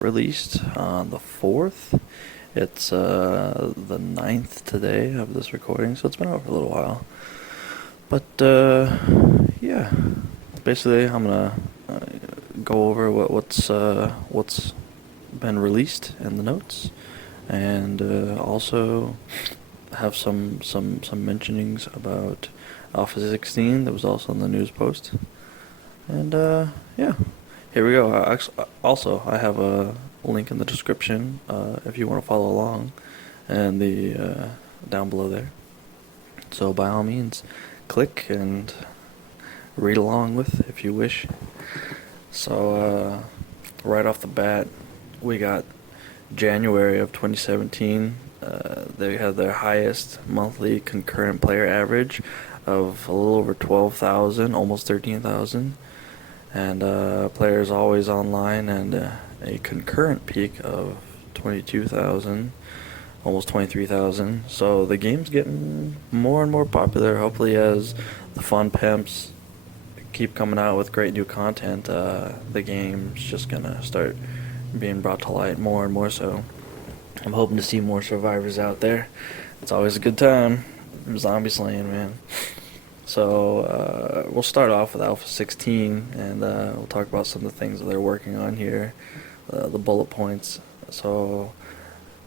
released on the 4th. It's the 9th today of this recording, so it's been over a little while. But yeah, basically I'm gonna go over what's been released in the notes, and also have some mentionings about Alpha 16 that was also in the news post. And yeah, here we go. Also, I have a link in the description if you want to follow along, and the down below there. So by all means, click and read along with if you wish. So right off the bat, we got January of 2017. They had their highest monthly concurrent player average of a little over 12,000, almost 13,000. And players always online, and a concurrent peak of 22,000, almost 23,000. So the game's getting more and more popular. Hopefully, as the fun pimps keep coming out with great new content, the game's just gonna start being brought to light more and more. So I'm hoping to see more survivors out there. It's always a good time. Zombie slaying, man. So we'll start off with Alpha 16, and we'll talk about some of the things that they're working on here, the bullet points. So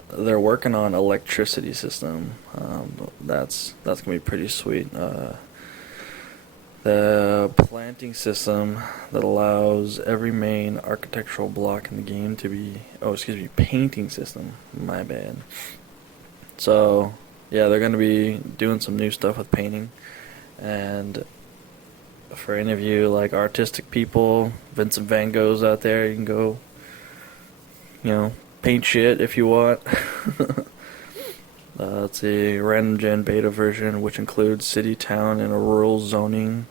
they're working on electricity system. That's gonna be pretty sweet. The planting system that allows every main architectural block in the game to be, painting system. My bad. So yeah, they're gonna be doing some new stuff with painting. And for any of you like artistic people, Vincent Van Goghs out there, you can go, paint shit if you want. It's a random gen beta version, which includes city, town, and a rural zoning,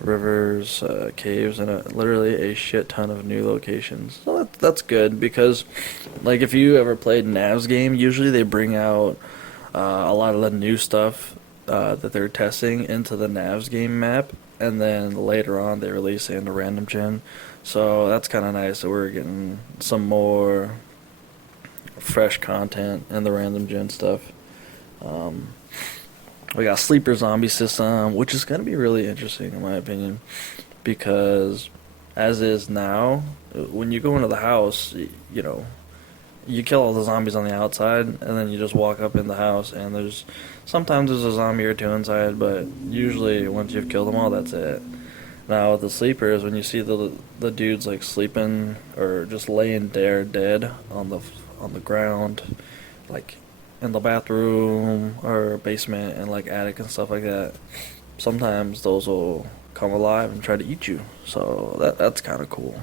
rivers, caves, and literally a shit ton of new locations. So that's good, because like if you ever played Nav's game, usually they bring out a lot of the new stuff that they're testing into the Navs game map, and then later on they release it into random gen. So that's kind of nice that we're getting some more fresh content in the random gen stuff. We got sleeper zombie system, which is going to be really interesting in my opinion, because as is now, when you go into the house, you kill all the zombies on the outside, and then you just walk up in the house, and sometimes there's a zombie or two inside, but usually once you've killed them all, that's it. Now with the sleepers, when you see the dudes like sleeping or just laying there dead on the ground, like in the bathroom or basement and like attic and stuff like that, sometimes those will come alive and try to eat you. So that's kind of cool.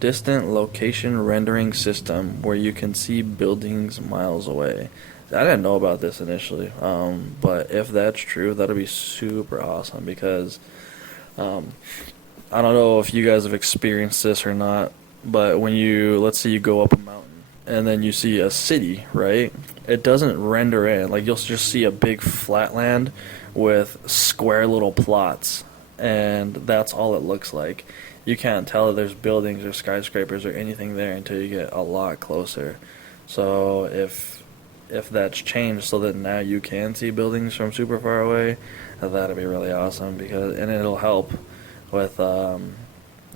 Distant location rendering system, where you can see buildings miles away. I didn't know about this initially, but if that's true, that'll be super awesome, because I don't know if you guys have experienced this or not, but when let's say you go up a mountain and then you see a city, right? It doesn't render in. Like, you'll just see a big flat land with square little plots, and that's all it looks like. You can't tell that there's buildings or skyscrapers or anything there until you get a lot closer. So if that's changed so that now you can see buildings from super far away, that'd be really awesome, and it'll help with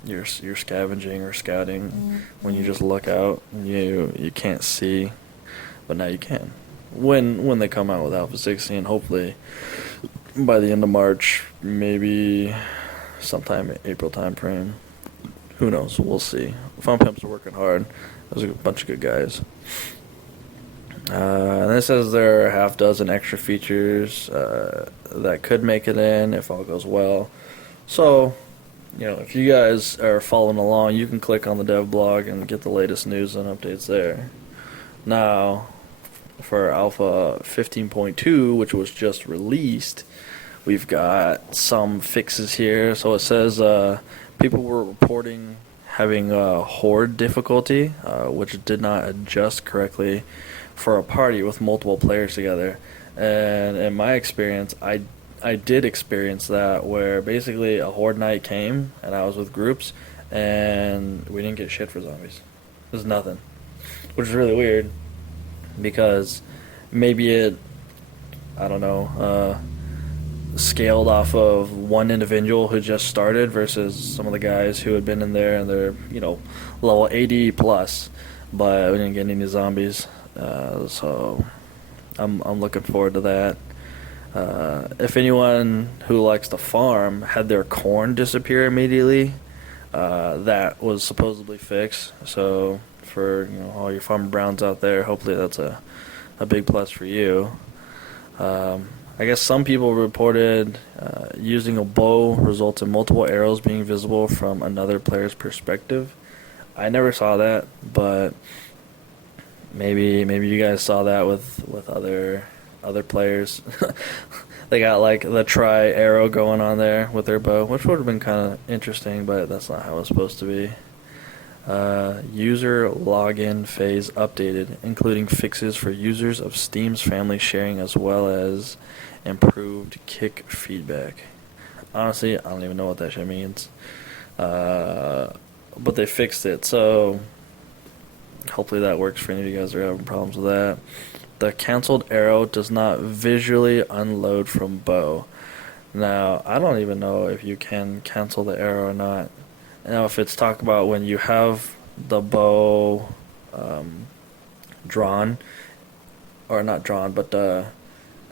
your scavenging or scouting. When you just look out, you can't see, but now you can. When they come out with Alpha 16, hopefully by the end of March, maybe sometime April time frame. Who knows? We'll see. Fun Pimps are working hard. There's a bunch of good guys. And it says there are a half dozen extra features that could make it in if all goes well. So, if you guys are following along, you can click on the dev blog and get the latest news and updates there. Now, for Alpha 15.2, which was just released, we've got some fixes here. So it says people were reporting having horde difficulty, which did not adjust correctly for a party with multiple players together. And in my experience, I did experience that, where basically a horde night came and I was with groups, and we didn't get shit for zombies. There's nothing, which is really weird because maybe it, I don't know, scaled off of one individual who just started versus some of the guys who had been in there and they're, level 80 plus, but we didn't get any zombies. So I'm looking forward to that. If anyone who likes to farm had their corn disappear immediately, that was supposedly fixed. So for all your farmer browns out there, hopefully that's a big plus for you. I guess some people reported using a bow results in multiple arrows being visible from another player's perspective. I never saw that, but maybe you guys saw that with other players. They got like the tri arrow going on there with their bow, which would have been kind of interesting, but that's not how it's supposed to be. User login phase updated, including fixes for users of Steam's family sharing as well as improved kick feedback. Honestly, I don't even know what that shit means. But they fixed it, so hopefully that works for any of you guys that are having problems with that. The canceled arrow does not visually unload from bow. Now, I don't even know if you can cancel the arrow or not. Now, if it's talk about when you have the bow drawn, or not drawn, but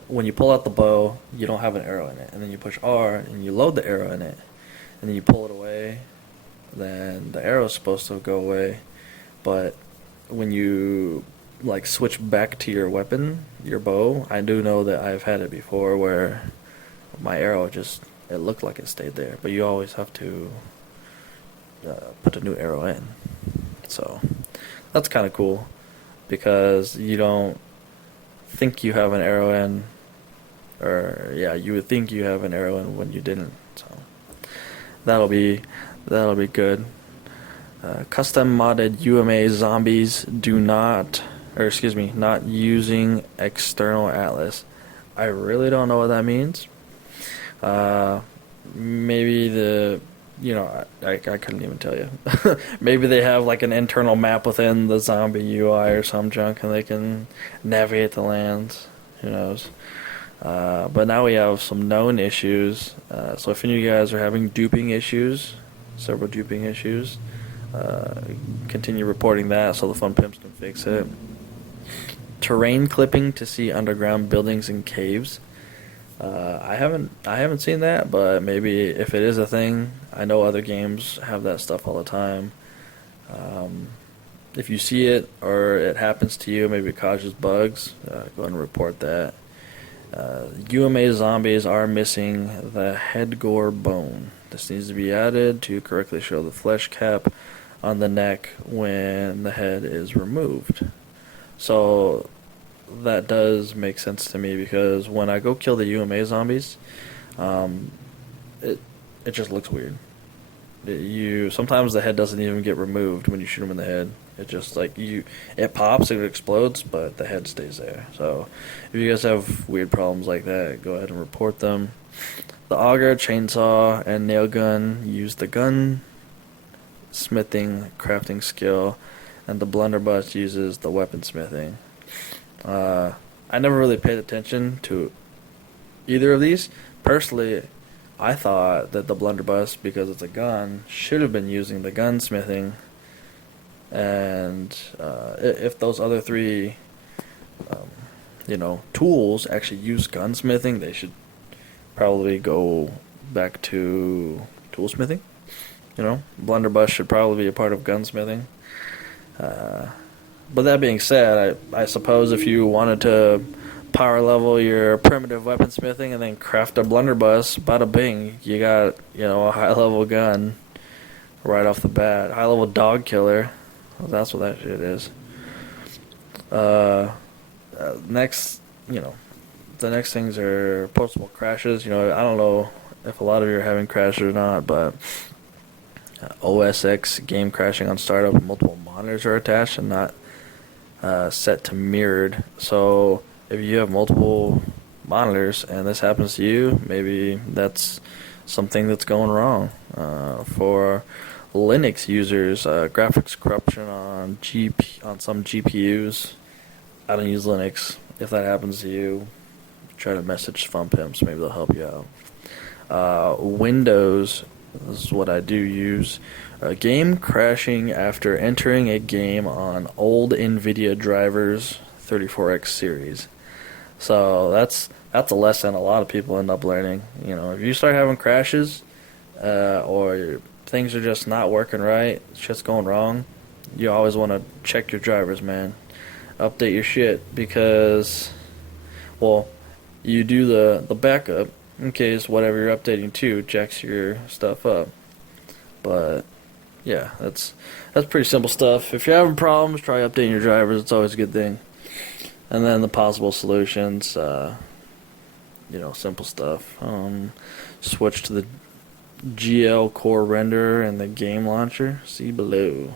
when you pull out the bow, you don't have an arrow in it. And then you push R and you load the arrow in it. And then you pull it away, then the arrow is supposed to go away. But when you like switch back to your weapon, your bow, I do know that I've had it before where my arrow it looked like it stayed there. But you always have to put a new arrow in. So that's kind of cool because you don't think you have an arrow in, or yeah, you would think you have an arrow in when you didn't. So that'll be good. Custom modded UMA zombies not using external atlas. I really don't know what that means. Maybe I couldn't even tell you. Maybe they have like an internal map within the zombie UI or some junk and they can navigate the lands. Who knows? But now we have some known issues. So if any of you guys are having several duping issues, continue reporting that so the fun pimps can fix it. Terrain clipping to see underground buildings and caves. I haven't seen that, but maybe if it is a thing, I know other games have that stuff all the time. If you see it or it happens to you, maybe it causes bugs, go ahead and report that. UMA zombies are missing the head gore bone. This needs to be added to correctly show the flesh cap on the neck when the head is removed. So that does make sense to me because when I go kill the UMA zombies, it just looks weird. Sometimes the head doesn't even get removed when you shoot them in the head. It just it pops, it explodes, but the head stays there. So if you guys have weird problems like that, go ahead and report them. The auger, chainsaw, and nail gun use the gun smithing crafting skill, and the blunderbuss uses the weaponsmithing. I never really paid attention to either of these. Personally, I thought that the blunderbuss, because it's a gun, should have been using the gunsmithing. And if those other three, tools actually use gunsmithing, they should probably go back to toolsmithing. Blunderbuss should probably be a part of gunsmithing. But that being said, I suppose if you wanted to power level your primitive weaponsmithing and then craft a blunderbuss, bada bing, you got a high level gun right off the bat, high level dog killer. Well, that's what that shit is. Next, the next things are postable crashes. I don't know if a lot of you are having crashes or not, but OS X game crashing on startup, multiple monitors are attached and not set to mirrored. So if you have multiple monitors and this happens to you, maybe that's something that's going wrong. For Linux users, graphics corruption on on some GPUs. I don't use Linux. If that happens to you, try to message Fun Pimps. Maybe they'll help you out. Windows, this is what I do use. Game crashing after entering a game on old NVIDIA drivers, 34X series. So that's a lesson a lot of people end up learning. You know, if you start having crashes, or things are just not working right, shit's going wrong, you always want to check your drivers, man. Update your shit because, well, you do the backup in case whatever you're updating to jacks your stuff up. But yeah, that's pretty simple stuff. If you're having problems, try updating your drivers. It's always a good thing. And then the possible solutions, simple stuff. Switch to the GL core renderer and the game launcher. See below.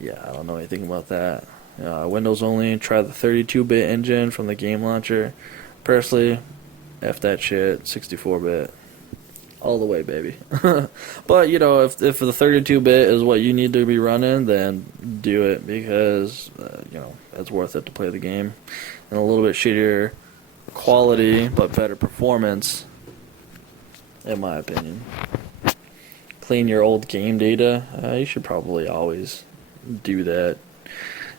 Yeah, I don't know anything about that. Windows only. Try the 32-bit engine from the game launcher. Personally, F that shit. 64-bit. All the way, baby. But, if the 32-bit is what you need to be running, then do it because, it's worth it to play the game. And a little bit shittier quality, but better performance, in my opinion. Clean your old game data. You should probably always do that.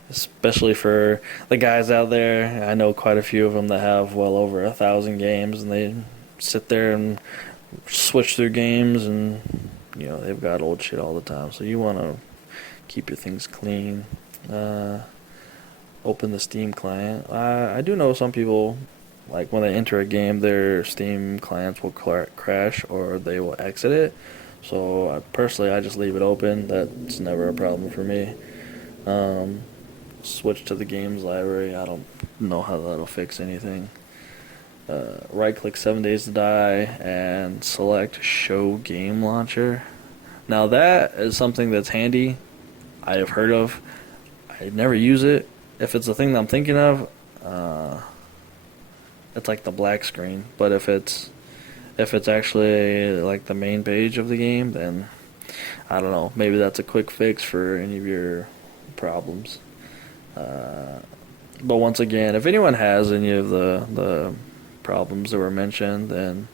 Especially for the guys out there. I know quite a few of them that have well over 1,000 games, and they sit there and switch through games, and they've got old shit all the time. So you want to keep your things clean. Open the Steam client. I do know some people, like when they enter a game, their Steam clients will crash or they will exit it. So personally, I just leave it open. That's never a problem for me. Switch to the games library. I don't know how that'll fix anything. Right click 7 Days to Die and select Show Game Launcher. Now that is something that's handy. I have heard of. I never use it. If it's the thing that I'm thinking of, it's like the black screen. But if it's actually like the main page of the game, then I don't know. Maybe that's a quick fix for any of your problems. But once again, if anyone has any of the problems that were mentioned, then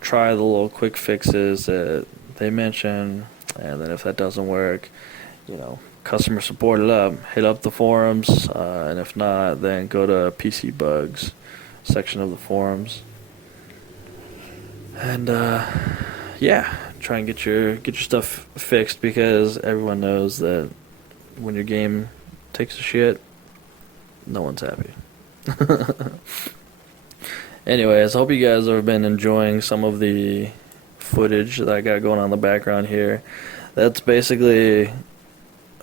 try the little quick fixes that they mention, and then if that doesn't work, customer support it up, hit up the forums, and if not, then go to PC Bugs section of the forums, and try and get your stuff fixed, because everyone knows that when your game takes a shit, no one's happy. Anyways, I hope you guys have been enjoying some of the footage that I got going on in the background here. That's basically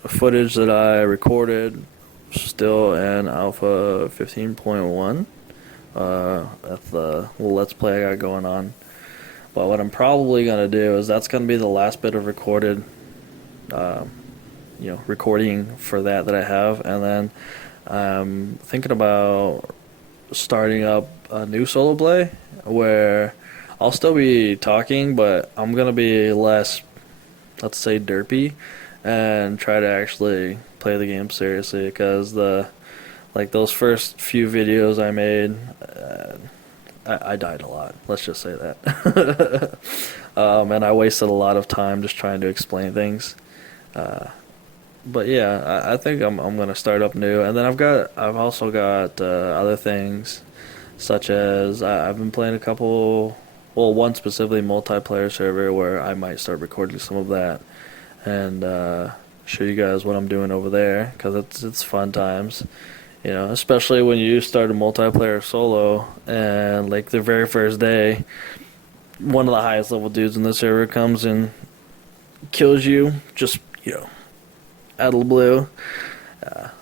footage that I recorded still in Alpha 15.1. That's the little Let's Play I got going on. But what I'm probably going to do is that's going to be the last bit of recording for that I have. And then I'm thinking about starting up a new solo play where I'll still be talking, but I'm going to be less, let's say, derpy, and try to actually play the game seriously, because those first few videos I made, I died a lot. Let's just say that. And I wasted a lot of time just trying to explain things. But yeah, I think I'm gonna start up new, and then I've also got other things, such as I've been playing a couple, one specifically multiplayer server where I might start recording some of that, and show you guys what I'm doing over there, because it's fun times, especially when you start a multiplayer solo, and like the very first day, one of the highest level dudes in the server comes and kills you, just out of the blue.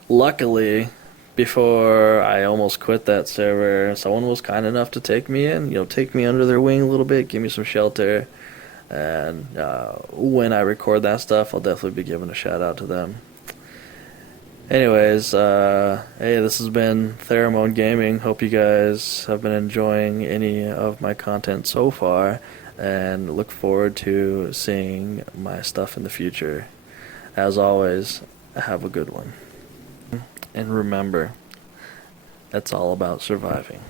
Luckily, before I almost quit that server, someone was kind enough to take me in, take me under their wing a little bit, give me some shelter, and when I record that stuff, I'll definitely be giving a shout out to them. Anyways, hey, this has been Theramone Gaming. Hope you guys have been enjoying any of my content so far, and look forward to seeing my stuff in the future. As always, have a good one. And remember, it's all about surviving.